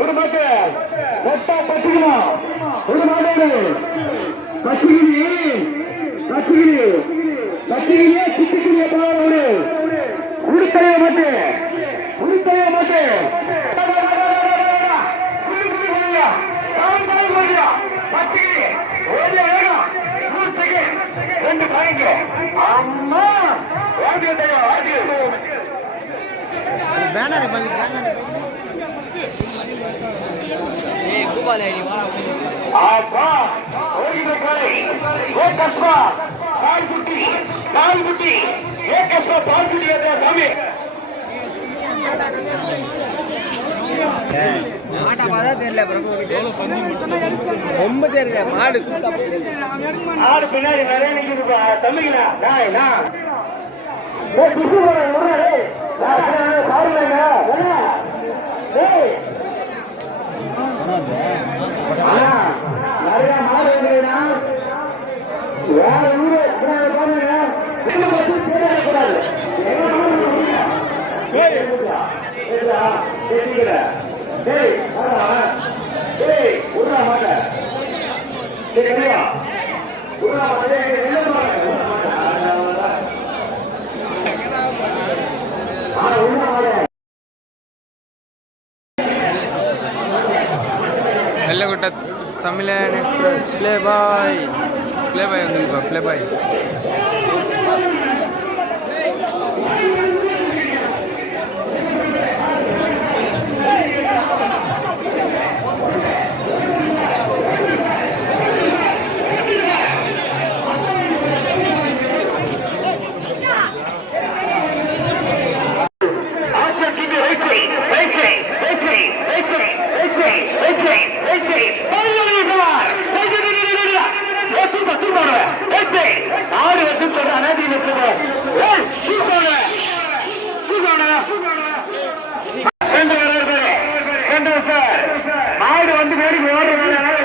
ஒரு மாட்டு. ஒரு மாடு. பச்சைக்கிளி. பச்சைக்கிளி. பச்சைக்கிளியே சிட்டுக்கிளியே பாரு உடுத்தவே மாட்டு உடுத்தவே மாட்டு ரெண்டு அம்மா வாடியோ வாடியோ பேனர் பண்ணி பேனர் ஏய் கூபால் ஐடி வா ஆப்பா ஓடின காய் ஓ கஸ்பா கால் குட்டி கால் குட்டி ஏ கஸ்பா பால் குட்டி ஏதா சாமி மாட்டா பார்த்தா தெரியல பிரபு ரொம்ப தெரியல மாடு பின்னாடி நிறைய நிக்குதுப்பா தம்பிங்களா Vellakottai Tamizhan express play by play boy வந்துருப்பா playboy Archer, keep your right side, right side, right side, right side, right வேண்டும் சார் மாடு வந்து பேருக்கு ஓடுறது